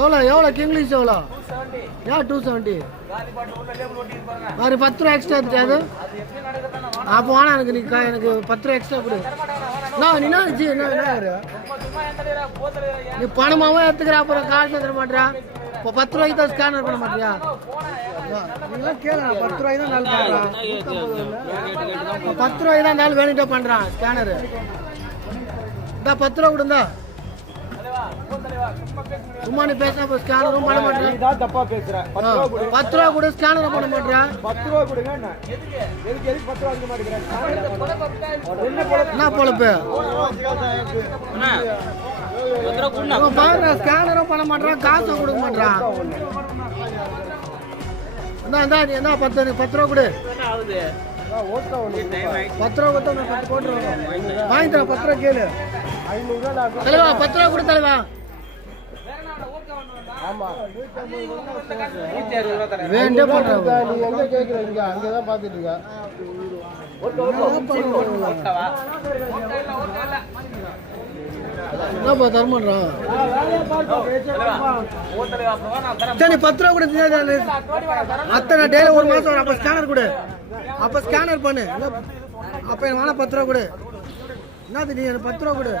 எவ்வளோ கிங்லீஷ் எவ்வளோ? ஏன் 270? ஒரு 10 ரூபா எக்ஸ்ட்ரா எடுத்துட்டு அப்போ வேணா எனக்கு 10 ரூபா எக்ஸ்ட்ரா கொடு. நீ நீ பணமாவும் எடுத்துக்கிற, அப்புறம் காசு தர மாட்டியா? இப்போ 10 ரூபாய்க்கு தான் ஸ்கேனர் பண்ண மாட்டியா? நீங்களாம் கேளு, 10 ரூபாய்க்கு தான் நாள் பண்ணுறான். 10 ரூபாய்க்கு தான் நாள் வேணுட்டே பண்ணுறான் ஸ்கேனரு. இந்த 10 ரூபா கொடுந்தா சும்மா நீ பேச ஸ்கேனரும் பண்ண மாட்டேன். தப்பா பேசுற. 10 ரூபா கூட ஸ்கேனரும் பண்ண மாட்டேன். 10 ரூபா கொடுங்க. எதுக்கு 10 ரூபா மாட்டேங்கிறேன்? என்ன பொழப்பு? பாருங்க, ஸ்கேனரும் பண்ண மாட்டேன், காசும் கொடுக்க மாட்டேன். என்ன 10 ரூபா கொடு. 10 ரூபா கொடுத்தா 10 போட்டுருவாங்க. வாங்கி தர 10 ரூபா கேளு. தலைவா 10 ரூபா கொடு தலைவா. வேண்டே பண்றாங்க. நீ எங்க கேக்குறீங்க? அங்கதான் பாத்துட்டு இருக்க. என்னப்பா தரமாட்டா? சரி 10 ரூபா கொடு. அத்தனை டேல ஒரு மாசம் வரும். அப்ப ஸ்கேனர் கொடு. அப்ப ஸ்கேனர் பண்ணு. அப்ப வேணா 10 ரூபா கொடு. என்னது நீ 10 ரூபா கொடு.